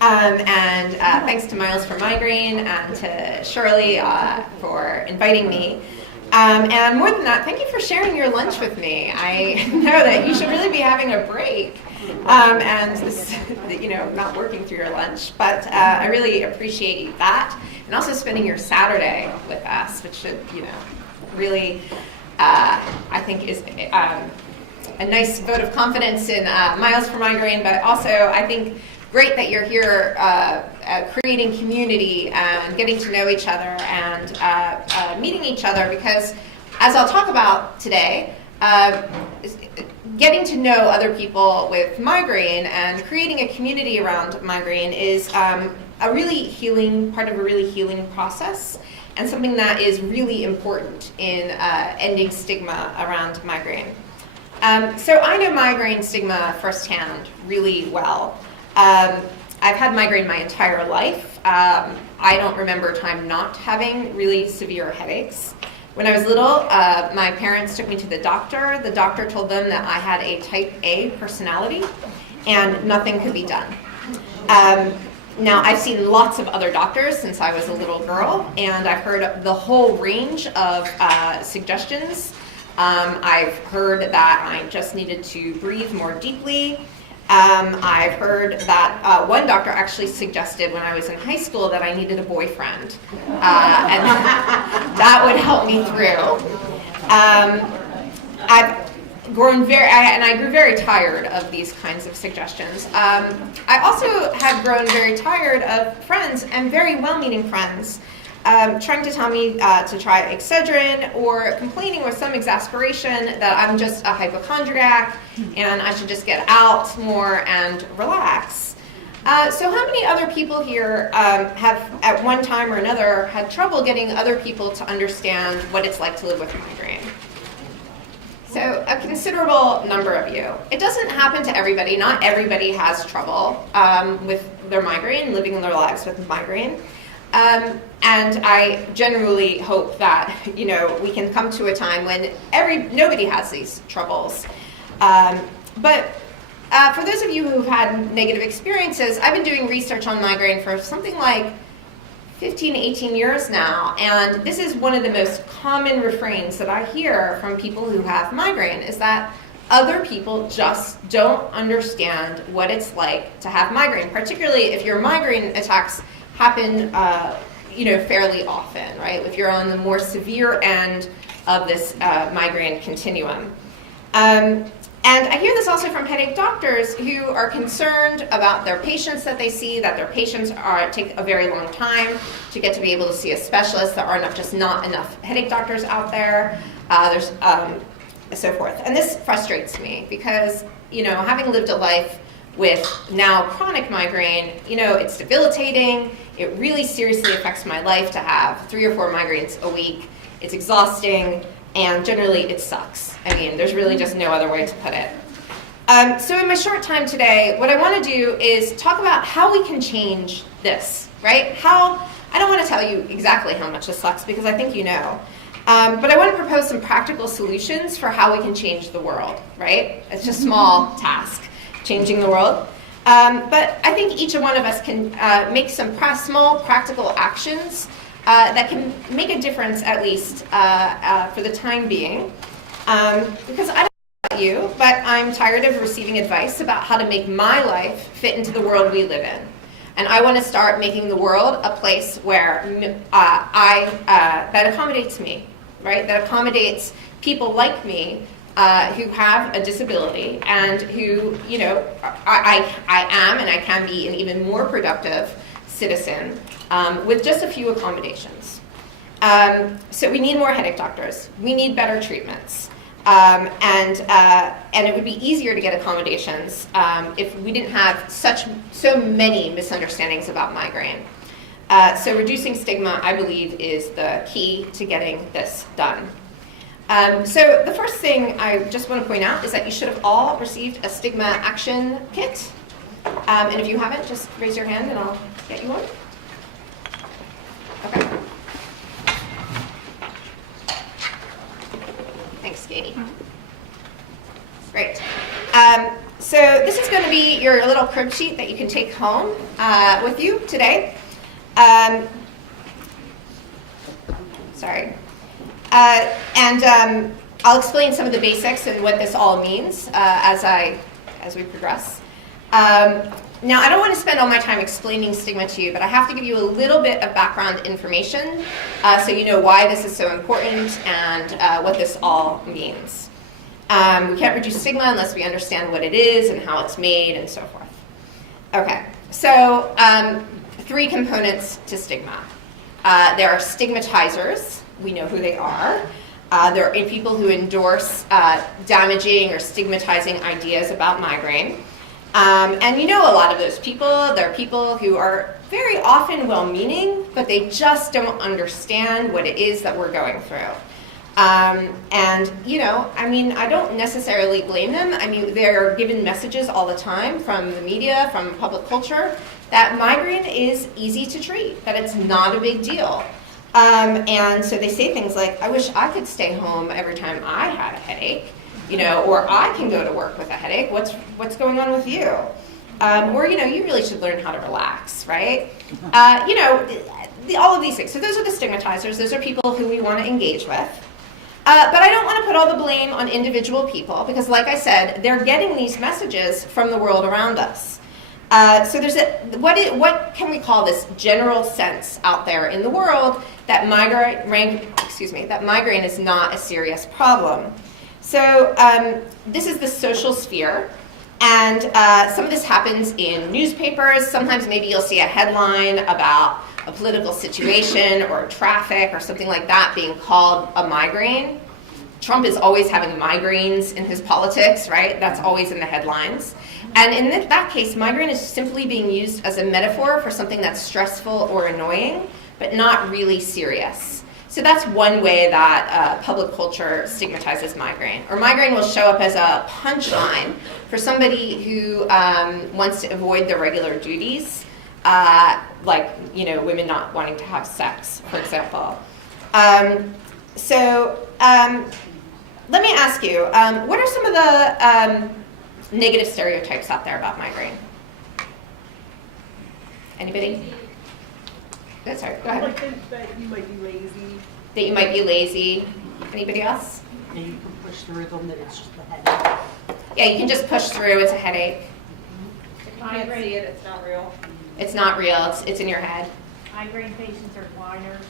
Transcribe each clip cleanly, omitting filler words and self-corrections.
And thanks to Miles for Migraine and to Shirley for inviting me. And more than that, thank you for sharing your lunch with me. I know that you should really be having a break and this, not working through your lunch. But I really appreciate that, and also spending your Saturday with us, which should, really, I think is a nice vote of confidence in Miles for Migraine, but also I think great that you're here creating community and getting to know each other and meeting each other, because as I'll talk about today, getting to know other people with migraine and creating a community around migraine is a really healing, part of a really healing process, and something that is really important in ending stigma around migraine. So I know migraine stigma firsthand really well. I've had migraine my entire life. I don't remember a time not having really severe headaches. When I was little, my parents took me to the doctor. The doctor told them that I had a type A personality and nothing could be done. Now, I've seen lots of other doctors since I was a little girl, and I've heard the whole range of suggestions. I've heard that I just needed to breathe more deeply. I've heard that one doctor actually suggested when I was in high school that I needed a boyfriend, and that would help me through. I've grown I grew very tired of these kinds of suggestions. I also have grown very tired of friends, and very well-meaning friends, trying to tell me to try Excedrin, or complaining with some exasperation that I'm just a hypochondriac and I should just get out more and relax. So how many other people here have at one time or another had trouble getting other people to understand what it's like to live with migraine? So a considerable number of you. It doesn't happen to everybody. Not everybody has trouble with their migraine, living their lives with migraine. And I generally hope that, we can come to a time when nobody has these troubles. But for those of you who've had negative experiences, I've been doing research on migraine for something like 15, 18 years now, and this is one of the most common refrains that I hear from people who have migraine, is that other people just don't understand what it's like to have migraine, particularly if your migraine attacks happen fairly often, right? If you're on the more severe end of this migraine continuum. And I hear this also from headache doctors who are concerned about their patients that they see, that their patients take a very long time to get to be able to see a specialist. There are just not enough headache doctors out there. There's so forth. And this frustrates me because, having lived a life with now chronic migraine, it's debilitating. It really seriously affects my life to have 3 or 4 migraines a week. It's exhausting, and generally it sucks. I mean, there's really just no other way to put it. So in my short time today, what I want to do is talk about how we can change this, right? I don't want to tell you exactly how much this sucks, because I think you know. But I want to propose some practical solutions for how we can change the world, right? It's a small task, changing the world. But I think each one of us can make some small practical actions that can make a difference, at least for the time being. Because I don't know about you, but I'm tired of receiving advice about how to make my life fit into the world we live in. And I want to start making the world a place where that accommodates me, right? That accommodates people like me who have a disability, and who, I am and I can be an even more productive citizen with just a few accommodations. So we need more headache doctors. We need better treatments. And it would be easier to get accommodations if we didn't have so many misunderstandings about migraine. So reducing stigma, I believe, is the key to getting this done. So the first thing I just want to point out is that you should have all received a Stigma Action Kit. And if you haven't, just raise your hand and I'll get you one. Okay. Thanks, Katie. Great. So this is going to be your little crib sheet that you can take home with you today. I'll explain some of the basics and what this all means as we progress. Now, I don't want to spend all my time explaining stigma to you, but I have to give you a little bit of background information so you know why this is so important and what this all means. We can't reduce stigma unless we understand what it is and how it's made and so forth. Okay, so 3 components to stigma. There are stigmatizers. We know who they are. There are people who endorse damaging or stigmatizing ideas about migraine. And you know a lot of those people. They're people who are very often well-meaning, but they just don't understand what it is that we're going through. And, you know, I mean, I don't necessarily blame them. I mean, they're given messages all the time from the media, from public culture, that migraine is easy to treat, that it's not a big deal. And so they say things like, I wish I could stay home every time I had a headache, you know, or I can go to work with a headache. What's going on with you? Or, you know, you really should learn how to relax, right? You know, all of these things. So those are the stigmatizers. Those are people who we want to engage with. But I don't want to put all the blame on individual people because, like I said, they're getting these messages from the world around us. So there's what can we call this general sense out there in the world that migraine is not a serious problem. So this is the social sphere, and some of this happens in newspapers. Sometimes maybe you'll see a headline about a political situation or traffic or something like that being called a migraine. Trump is always having migraines in his politics, right? That's always in the headlines. And in that case, migraine is simply being used as a metaphor for something that's stressful or annoying, but not really serious. So that's one way that public culture stigmatizes migraine. Or migraine will show up as a punchline for somebody who wants to avoid their regular duties, like, you know, women not wanting to have sex, for example. Let me ask you, what are some of the negative stereotypes out there about migraine? Anybody? That's right, go ahead. Like that you might be lazy. That you might be lazy. Anybody else? And you can push through them, that it's just a headache. Yeah, you can just push through, it's a headache. If you can't see it, it's not real. It's not real, it's in your head. Migraine patients are whiners.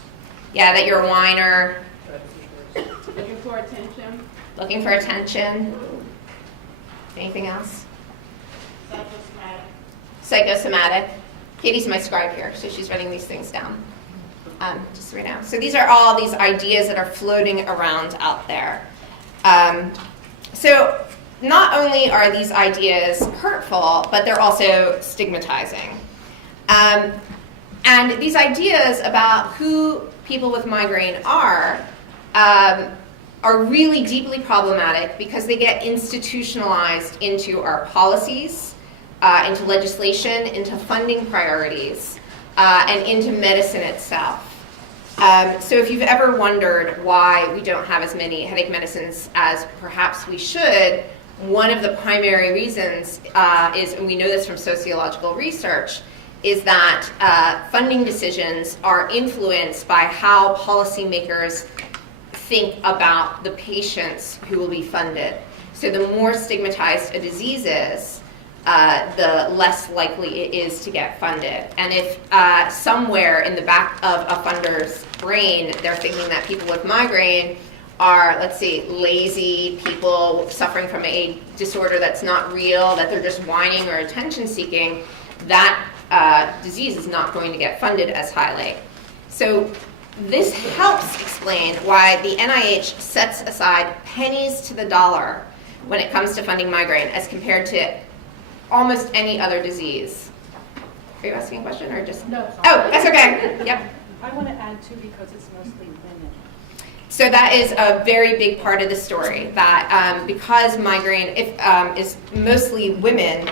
Yeah, that you're a whiner, Looking for attention. looking for attention. Anything else? Psychosomatic. Katie's my scribe here, so she's writing these things down. Just right now. So these are all these ideas that are floating around out there. So not only are these ideas hurtful, but they're also stigmatizing. And these ideas about who people with migraine are really deeply problematic because they get institutionalized into our policies, into legislation, into funding priorities, and into medicine itself. So if you've ever wondered why we don't have as many headache medicines as perhaps we should, one of the primary reasons is, and we know this from sociological research, is that funding decisions are influenced by how policymakers think about the patients who will be funded. So the more stigmatized a disease is, the less likely it is to get funded. And if somewhere in the back of a funder's brain, they're thinking that people with migraine are, let's say, lazy people suffering from a disorder that's not real, that they're just whining or attention seeking, that disease is not going to get funded as highly. So this helps explain why the NIH sets aside pennies to the dollar when it comes to funding migraine as compared to almost any other disease. Are you asking a question or just? No. Oh, that's okay. Yep. I want to add too because it's mostly women. So that is a very big part of the story, that because migraine is mostly women,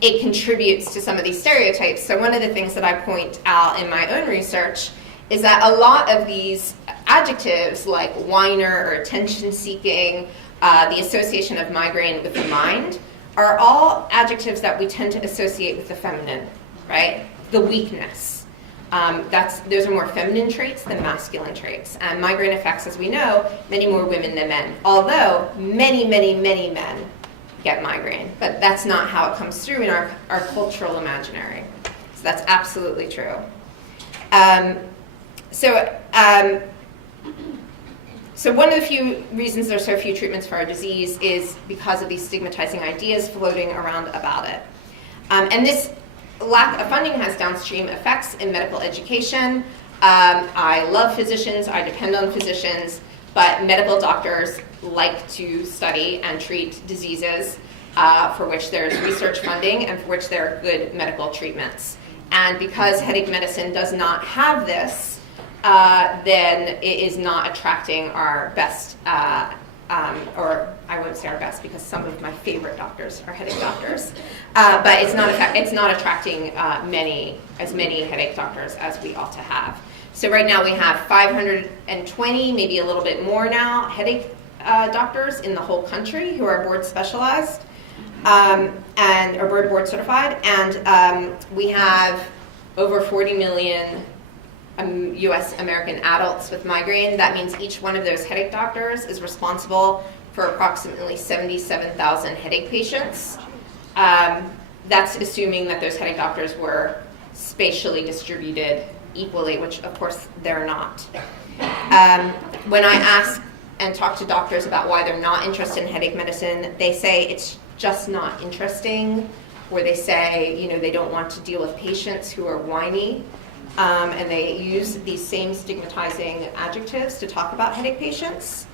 it contributes to some of these stereotypes. So one of the things that I point out in my own research is that a lot of these adjectives like whiner or attention seeking, the association of migraine with the mind, are all adjectives that we tend to associate with the feminine, right? The weakness. Those are more feminine traits than masculine traits. And migraine affects, as we know, many more women than men, although many, many, many men get migraine. But that's not how it comes through in our cultural imaginary. So that's absolutely true. So one of the few reasons there's so few treatments for our disease is because of these stigmatizing ideas floating around about it. And this lack of funding has downstream effects in medical education. I love physicians, I depend on physicians, but medical doctors like to study and treat diseases for which there's research funding and for which there are good medical treatments. And because headache medicine does not have this, then it is not attracting our best, or I won't say our best because some of my favorite doctors are headache doctors, but it's not attracting as many headache doctors as we ought to have. So right now we have 520, maybe a little bit more now, headache doctors in the whole country who are board specialized and are board certified, and we have over 40 million U.S. American adults with migraine. That means each one of those headache doctors is responsible for approximately 77,000 headache patients. That's assuming that those headache doctors were spatially distributed equally, which of course they're not. When I ask and talk to doctors about why they're not interested in headache medicine, they say it's just not interesting, or they say, they don't want to deal with patients who are whiny. And they use these same stigmatizing adjectives to talk about headache patients.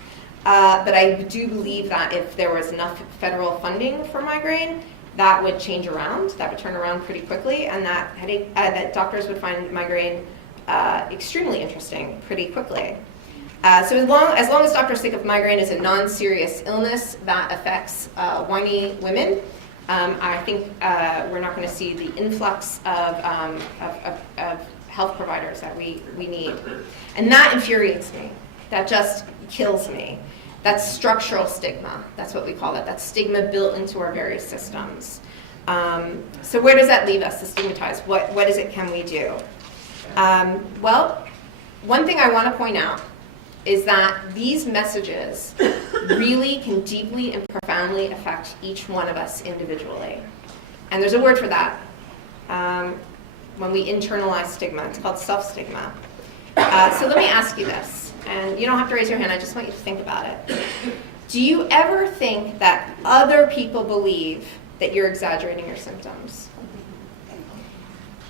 But I do believe that if there was enough federal funding for migraine, that would change around, that would turn around pretty quickly, and that doctors would find migraine extremely interesting pretty quickly. So as long as doctors think of migraine as a non-serious illness that affects whiny women, I think we're not going to see the influx of health providers that we need. And that infuriates me. That just kills me. That's structural stigma. That's what we call it. That's stigma built into our various systems. So where does that leave us, the stigmatized? What is it can we do? Well, one thing I want to point out is that these messages really can deeply and profoundly affect each one of us individually. And there's a word for that. When we internalize stigma, it's called self-stigma. So let me ask you this, and you don't have to raise your hand, I just want you to think about it. Do you ever think that other people believe that you're exaggerating your symptoms?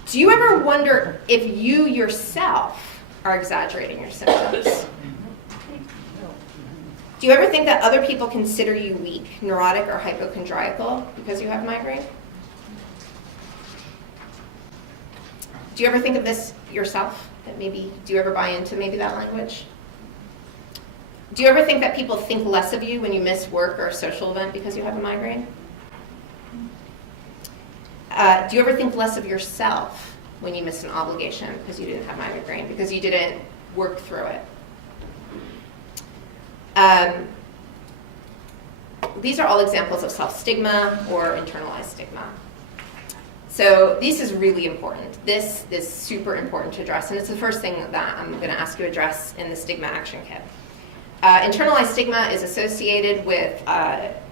Do you ever wonder if you yourself are exaggerating your symptoms? Do you ever think that other people consider you weak, neurotic, or hypochondriacal because you have migraine? Do you ever think of this yourself? Do you ever buy into maybe that language? Do you ever think that people think less of you when you miss work or a social event because you have a migraine? Do you ever think less of yourself when you miss an obligation because you didn't have migraine, because you didn't work through it? These are all examples of self-stigma or internalized stigma. So this is really important. This is super important to address, and it's the first thing that I'm going to ask you to address in the Stigma Action Kit. Internalized stigma is associated with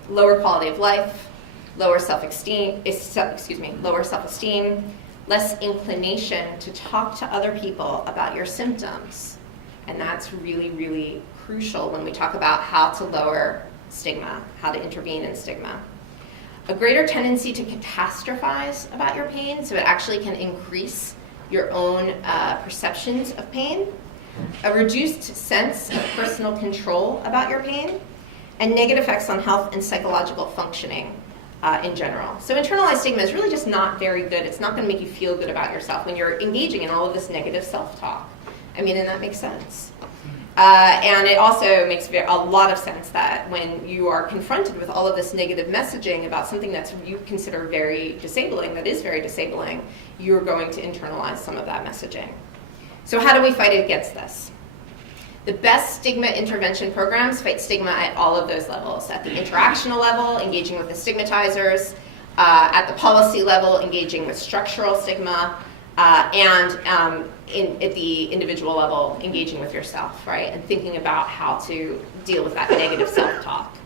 lower quality of life, lower self-esteem, less inclination to talk to other people about your symptoms. And that's really, really crucial when we talk about how to lower stigma, how to intervene in stigma. A greater tendency to catastrophize about your pain, so it actually can increase your own perceptions of pain. A reduced sense of personal control about your pain, and negative effects on health and psychological functioning in general. So internalized stigma is really just not very good. It's not going to make you feel good about yourself when you're engaging in all of this negative self-talk. And that makes sense. And it also makes a lot of sense that when you are confronted with all of this negative messaging about something that you consider very disabling, that is very disabling, you're going to internalize some of that messaging. So how do we fight against this? The best stigma intervention programs fight stigma at all of those levels. At the interactional level, engaging with the stigmatizers. At the policy level, engaging with structural stigma. And at the individual level, engaging with yourself, right? And thinking about how to deal with that negative self-talk.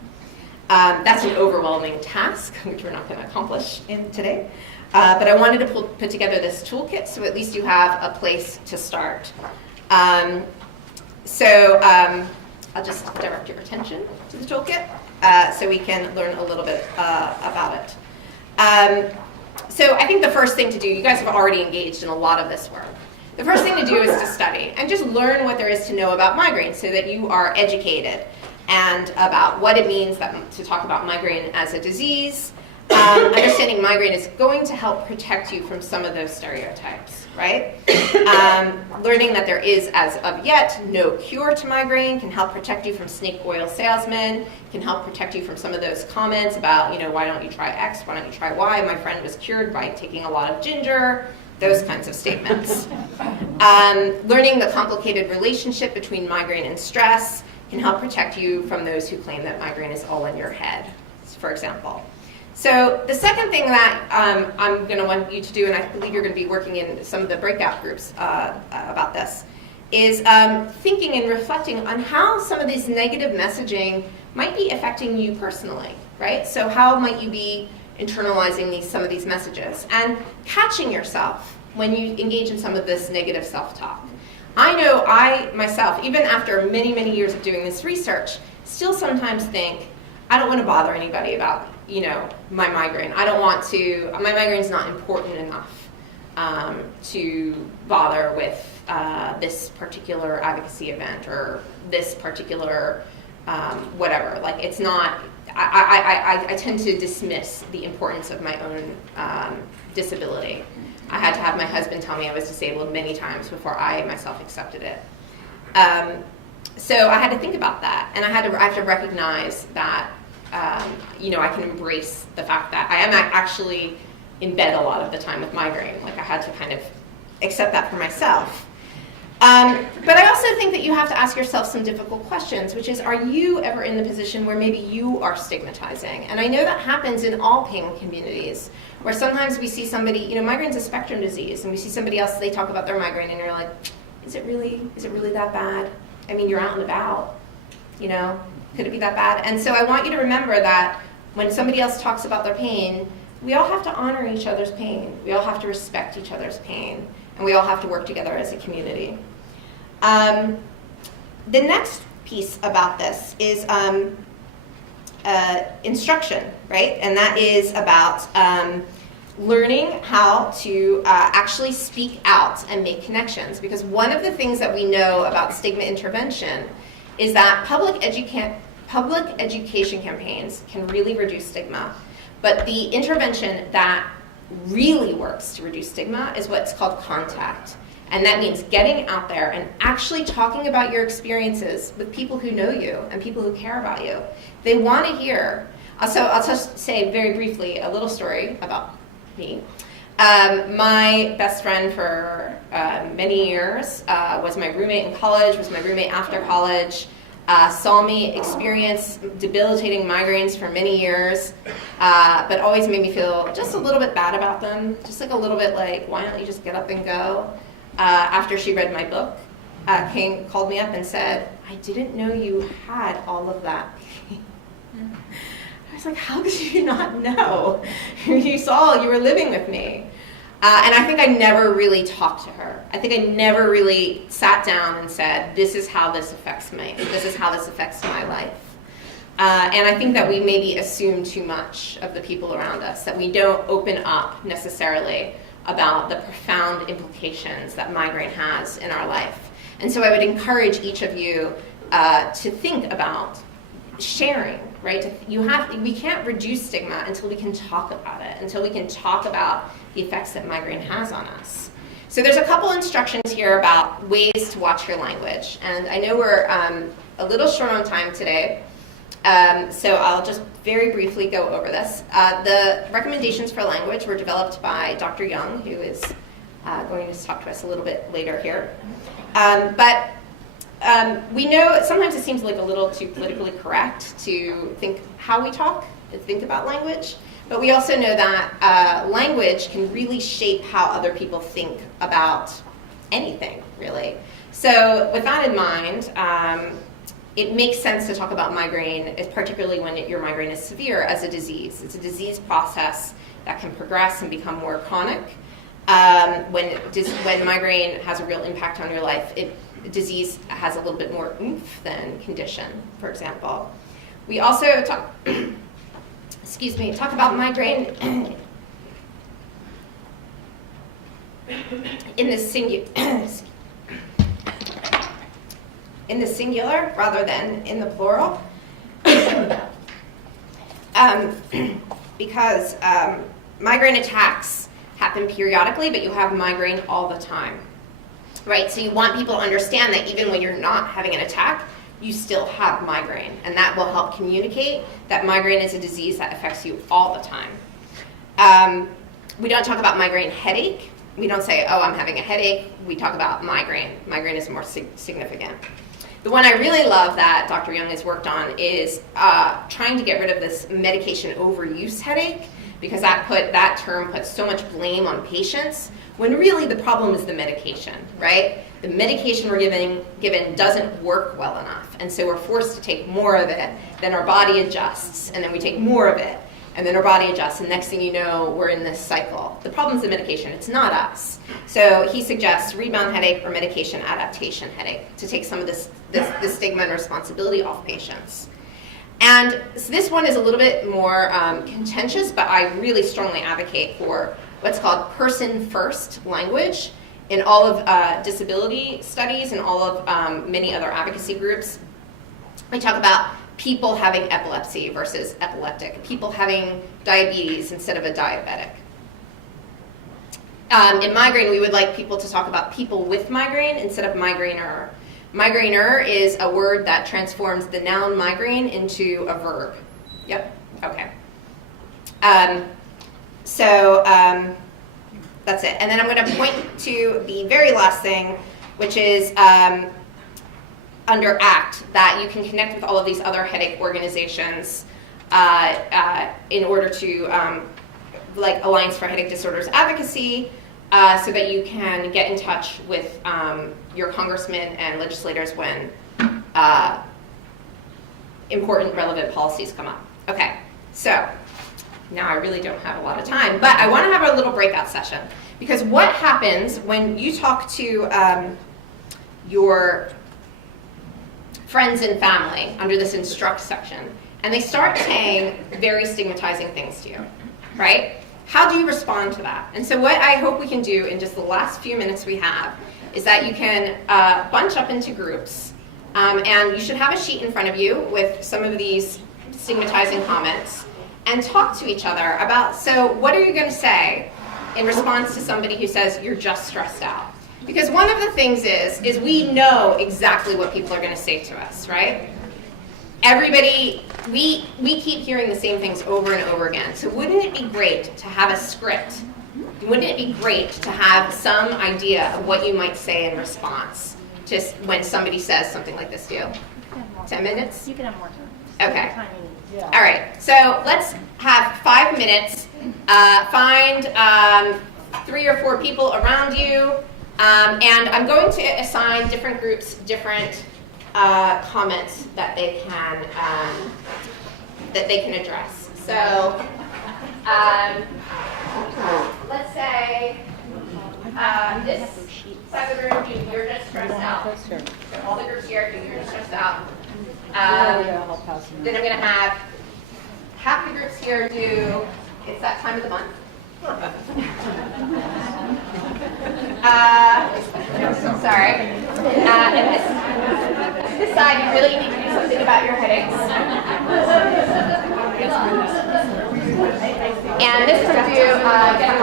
That's an overwhelming task, which we're not going to accomplish today. But I wanted to put together this toolkit so at least you have a place to start. I'll just direct your attention to the toolkit so we can learn a little bit about it. So I think the first thing to do, you guys have already engaged in a lot of this work. The first thing to do is to study and just learn what there is to know about migraine so that you are educated and about what it means to talk about migraine as a disease. Understanding migraine is going to help protect you from some of those stereotypes, right? Learning that there is, as of yet, no cure to migraine can help protect you from snake oil salesmen, can help protect you from some of those comments about, why don't you try X, why don't you try Y? My friend was cured by taking a lot of ginger, those kinds of statements. Learning the complicated relationship between migraine and stress can help protect you from those who claim that migraine is all in your head, for example. So the second thing that I'm going to want you to do, and I believe you're going to be working in some of the breakout groups about this, is thinking and reflecting on how some of this negative messaging might be affecting you personally, right? So how might you be internalizing some of these messages and catching yourself when you engage in some of this negative self-talk. I know I, myself, even after many, many years of doing this research, still sometimes think, I don't want to bother anybody about my migraine. I don't want to, my migraine's not important enough to bother with this particular advocacy event or this particular whatever. Like, it's not, I tend to dismiss the importance of my own disability. I had to have my husband tell me I was disabled many times before I myself accepted it. So I had to think about that, and I have to recognize that I can embrace the fact that I am actually in bed a lot of the time with migraine. Like, I had to kind of accept that for myself. But I also think that you have to ask yourself some difficult questions, which is, are you ever in the position where maybe you are stigmatizing? And I know that happens in all pain communities, where sometimes we see somebody, migraine's a spectrum disease, and we see somebody else, they talk about their migraine, and you're like, is it really that bad? I mean, you're out and about, could it be that bad? And so I want you to remember that when somebody else talks about their pain, we all have to honor each other's pain. We all have to respect each other's pain. And we all have to work together as a community. The next piece about this is instruction, right? And that is about learning how to actually speak out and make connections. Because one of the things that we know about stigma intervention is that public education campaigns can really reduce stigma. But the intervention that really works to reduce stigma is what's called contact. And that means getting out there and actually talking about your experiences with people who know you and people who care about you. They want to hear. So I'll just say very briefly a little story about me. My best friend for many years was my roommate in college, was my roommate after college, saw me experience debilitating migraines for many years, but always made me feel just a little bit bad about them, just like a little bit like, why don't you just get up and go? After she read my book, called me up and said, I didn't know you had all of that pain. I was like, how could you not know? You were living with me. And I think I never really talked to her. I think I never really sat down and said, this is how this affects me. This is how this affects my life. And I think that we maybe assume too much of the people around us, that we don't open up necessarily about the profound implications that migraine has in our life. And so I would encourage each of you to think about sharing, right? We can't reduce stigma until we can talk about it, until we can talk about the effects that migraine has on us. So there's a couple instructions here about ways to watch your language. And I know we're a little short on time today, so I'll just very briefly go over this. The recommendations for language were developed by Dr. Young, who is going to talk to us a little bit later here. But we know sometimes it seems like a little too politically correct to think how we talk, to think about language, but we also know that language can really shape how other people think about anything, really. So with that in mind, it makes sense to talk about migraine, particularly when your migraine is severe, as a disease. It's a disease process that can progress and become more chronic. When migraine has a real impact on your life, disease has a little bit more oomph than condition, for example. We also talk about migraine in the singular rather than in the plural, because migraine attacks happen periodically, but you have migraine all the time, right? So you want people to understand that even when you're not having an attack, you still have migraine, and that will help communicate that migraine is a disease that affects you all the time. We don't talk about migraine headache. We don't say, oh, I'm having a headache. We talk about migraine. Migraine is more significant. The one I really love that Dr. Young has worked on is trying to get rid of this medication overuse headache, because that term puts so much blame on patients, when really the problem is the medication, right? The medication we're given doesn't work well enough, and so we're forced to take more of it, then our body adjusts, and then we take more of it, and then our body adjusts, and next thing you know, we're in this cycle. The problem's the medication, it's not us. So he suggests rebound headache or medication adaptation headache to take some of the stigma and responsibility off patients. And so this one is a little bit more contentious, but I really strongly advocate for what's called person-first language in all of disability studies and all of many other advocacy groups. We talk about people having epilepsy versus epileptic, people having diabetes instead of a diabetic. In migraine, we would like people to talk about people with migraine instead of migraineur. Migraineur is a word that transforms the noun migraine into a verb. Yep, okay. That's it. And then I'm going to point to the very last thing, which is under ACT, that you can connect with all of these other headache organizations in order to, like Alliance for Headache Disorders Advocacy, so that you can get in touch with your congressmen and legislators when important, relevant policies come up. Okay, so now I really don't have a lot of time, but I want to have a little breakout session, because what happens when you talk to your friends and family under this instruct section, and they start saying very stigmatizing things to you, right? How do you respond to that? And so what I hope we can do in just the last few minutes we have is that you can bunch up into groups, and you should have a sheet in front of you with some of these stigmatizing comments, and talk to each other about, so what are you going to say in response to somebody who says you're just stressed out? Because one of the things is we know exactly what people are going to say to us, right? Everybody, we keep hearing the same things over and over again. So wouldn't it be great to have a script? Wouldn't it be great to have some idea of what you might say in response to when somebody says something like this to you? 10 minutes? You can have more time. Okay. Yeah. All right. So let's have 5 minutes. Find 3 or 4 people around you. And I'm going to assign different groups different comments that they can address. So let's say this side of the room, you're just stressed out. So all the groups here, you're just stressed out. Then I'm going to have half the groups here do, it's that time of the month. Sorry. And this side, you really need to do something about your headaches. And this comes to get a